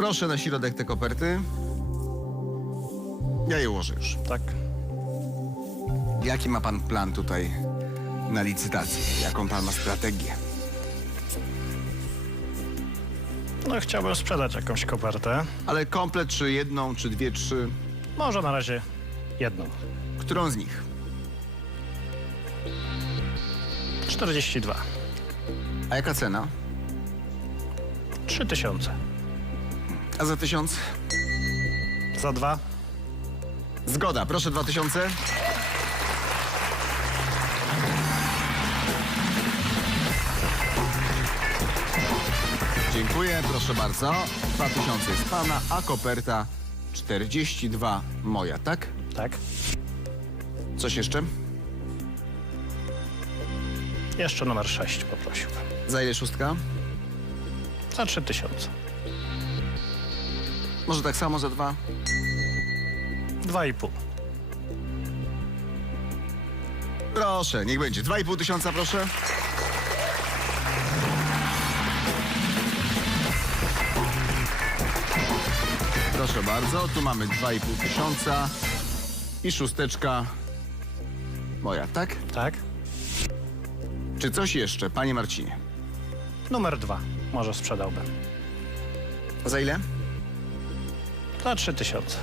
Proszę na środek te koperty. Ja je ułożę już. Tak. Jaki ma pan plan tutaj na licytacji? Jaką pan ma strategię? No chciałbym sprzedać jakąś kopertę. Ale komplet, czy jedną, czy dwie, trzy? Może na razie jedną. Którą z nich? 42. A jaka cena? 3000. A za tysiąc? Za dwa? Zgoda, proszę dwa tysiące. Dziękuję, proszę bardzo. Dwa tysiące jest pana, a koperta 42 moja, tak? Tak. Coś jeszcze? Jeszcze numer 6 poprosiłbym. Za ile szóstka? Za 3000. Może tak samo za dwa? Dwa i pół. Proszę, niech będzie. Dwa i pół tysiąca, proszę. Proszę bardzo, tu mamy dwa i pół tysiąca i szósteczka moja, tak? Tak. Czy coś jeszcze, panie Marcinie? Numer dwa. Może sprzedałbym. Za ile? Za 3000.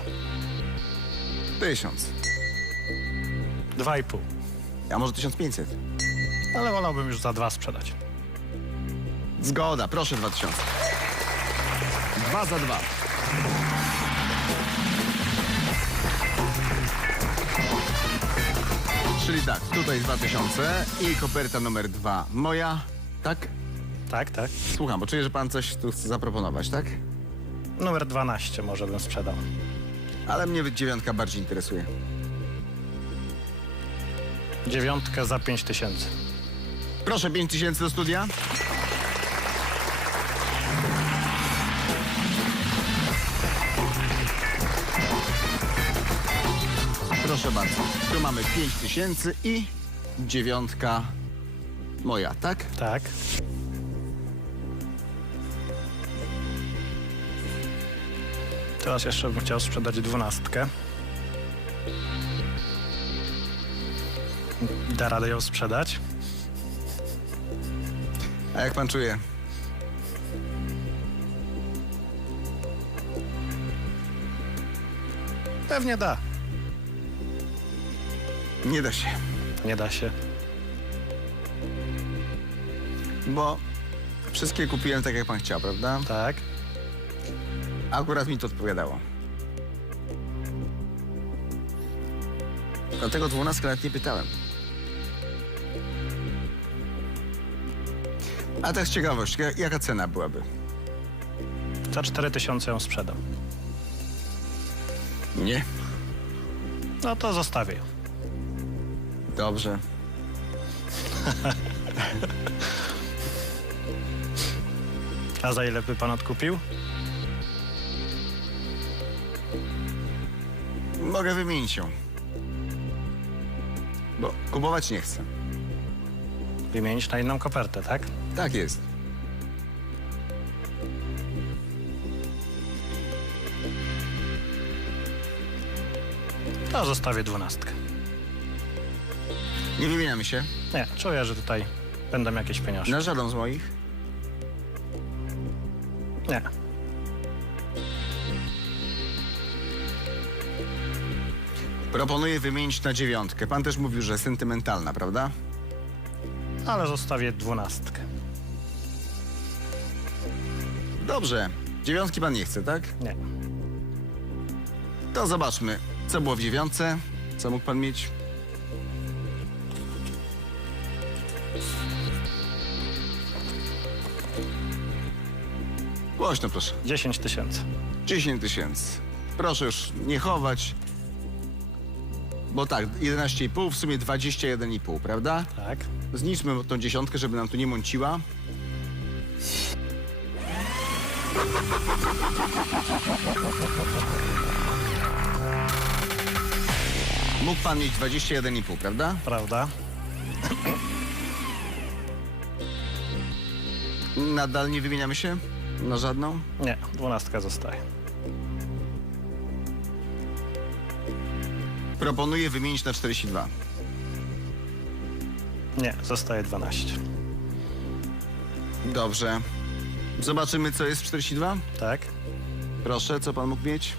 Tysiąc. Dwa i pół. A może tysiąc pięćset? Ale wolałbym już za dwa sprzedać. Zgoda, proszę dwa tysiące. Dwa za dwa. Czyli tak, tutaj dwa tysiące i koperta numer dwa moja, tak? Tak, tak. Słucham, bo czuję, że pan coś tu chce zaproponować, tak? Numer 12 może bym sprzedał. Ale mnie dziewiątka bardziej interesuje. Dziewiątkę za 5000. Proszę, pięć tysięcy do studia. Proszę bardzo. Tu mamy pięć tysięcy i dziewiątka moja, tak? Tak. Teraz jeszcze bym chciał sprzedać dwunastkę. Da radę ją sprzedać? A jak pan czuje? Pewnie da. Nie da się, Nie da się. bo wszystkie kupiłem tak, jak pan chciał, prawda? Tak. Akurat mi to odpowiadało. Dlatego dwunastkę nawet nie pytałem. A tak z ciekawości, ja- jaka cena byłaby? Za 4000 ją sprzedam. Nie. No to zostawię ją. Dobrze. A za ile by pan odkupił? Mogę wymienić ją. Bo kupować nie chcę. Wymienić na inną kopertę, tak? Tak jest. To zostawię dwunastkę. Nie wymieniamy się. Nie, czuję, że tutaj będą jakieś pieniądze. Na żaden z moich. Nie. Proponuję wymienić na dziewiątkę. Pan też mówił, że sentymentalna, prawda? Ale zostawię dwunastkę. Dobrze. Dziewiątki pan nie chce, tak? Nie. To zobaczmy, co było w dziewiątce. Co mógł pan mieć? Głośno proszę. 10 tysięcy. 10 tysięcy. Proszę już nie chować. Bo tak, 11,5, w sumie 21,5, prawda? Tak. Zniszczmy tą dziesiątkę, żeby nam tu nie mąciła. Mógł pan mieć 21,5, prawda? Prawda? Nadal nie wymieniamy się? Na żadną? Nie, dwunastka zostaje. Proponuję wymienić na 42. Nie, zostaje 12. Dobrze. Zobaczymy, co jest w 42. Tak? Proszę, co pan mógł mieć?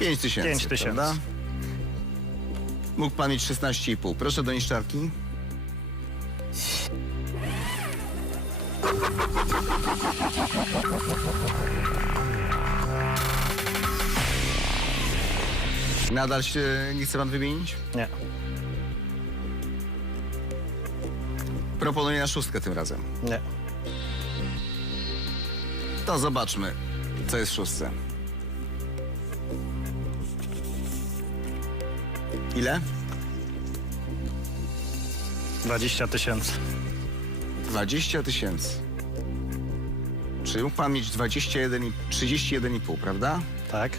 Pięć tysięcy. Pięć tysięcy. prawda? Mógł pan mieć 16,5. Proszę do niszczarki. Nadal się nie chce pan wymienić? Nie. Proponuję na szóstkę tym razem. Nie. To zobaczmy, co jest w szóstce. Ile? 20 tysięcy. 20 tysięcy. Czyli mógł pan mieć 21 i 31,5, prawda? Tak?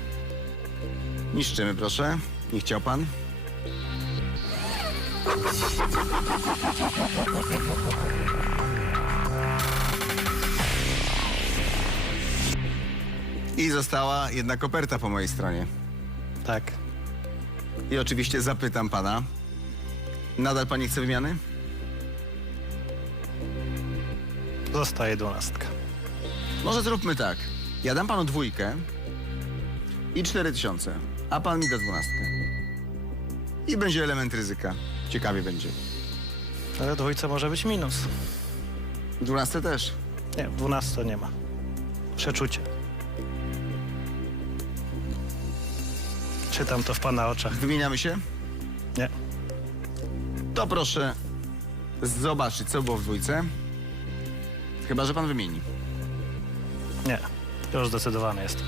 Niszczymy, proszę. Nie chciał pan? I została jedna koperta po mojej stronie. Tak. I oczywiście zapytam pana. Nadal pan nie chce wymiany? Zostaje dwunastka. Może zróbmy tak. Ja dam panu dwójkę i cztery tysiące, a pan mi da dwunastkę. I będzie element ryzyka. Ciekawie będzie. Ale dwójce może być minus. Dwunastkę też. Nie, 12 nie ma. Przeczucie. Czytam to w pana oczach. Wymieniamy się? Nie. To proszę zobaczyć, co było w dwójce. Chyba, że pan wymieni. Nie. Już zdecydowany jest.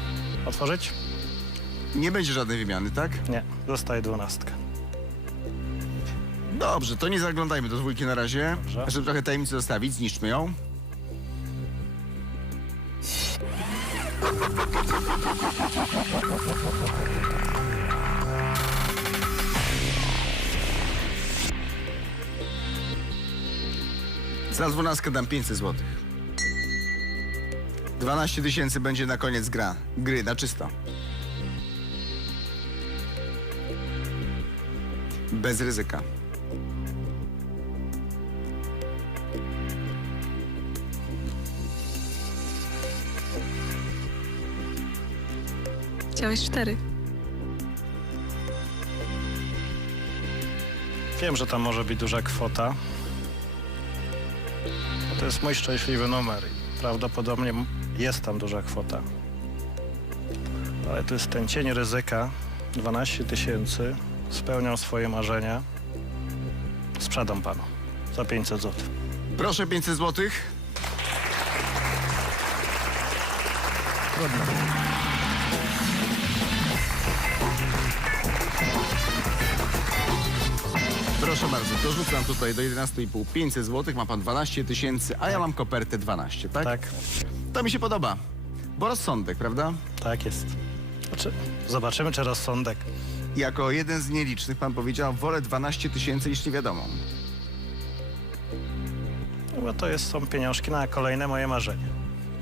Otworzyć? Nie będzie żadnej wymiany, tak? Nie. Zostaje dwunastka. Dobrze, to nie zaglądajmy do dwójki na razie. Dobrze. Żeby trochę tajemnicy zostawić, zniszczmy ją. Za dwunastkę dam 500 złotych. 12 tysięcy będzie na koniec gra. Gry na czysto. Bez ryzyka. Chciałeś cztery. Wiem, że tam może być duża kwota. To jest mój szczęśliwy numer i prawdopodobnie jest tam duża kwota. Ale to jest ten cień ryzyka. 12 tysięcy. Spełniam swoje marzenia. Sprzedam panu za 500 zł. Proszę 500 złotych. Trudno. Proszę bardzo, dorzucam tutaj do 11,5 500 złotych, ma pan 12 tysięcy, a ja mam kopertę 12, tak? Tak, To mi się podoba. Bo rozsądek, prawda? tak jest. Znaczy, zobaczymy, czy rozsądek. Jako jeden z nielicznych pan powiedział, wolę 12 tysięcy niż nie wiadomo. No Bo to jest, są pieniążki na kolejne moje marzenie.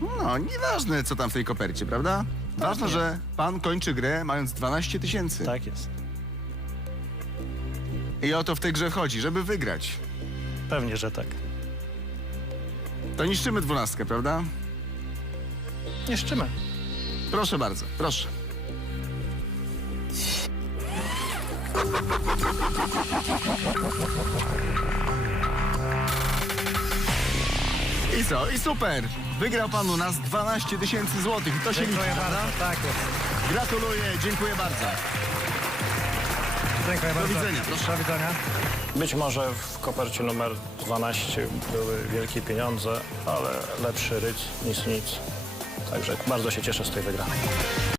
No, nieważne co tam w tej kopercie, prawda? Ważne, nie. że pan kończy grę mając 12 tysięcy. Tak jest. I o to w tej grze chodzi, żeby wygrać. Pewnie, że tak. To niszczymy dwunastkę, prawda? Niszczymy. Proszę bardzo, proszę. I co? I super! Wygrał pan u nas 12 tysięcy złotych i to się liczy, prawda? Tak jest. Gratuluję, dziękuję bardzo. Dziękuję Do bardzo. widzenia, proszę. Do widzenia. Być może w kopercie numer 12 były wielkie pieniądze, ale lepszy ryć niż nic. Także bardzo się cieszę z tej wygranej.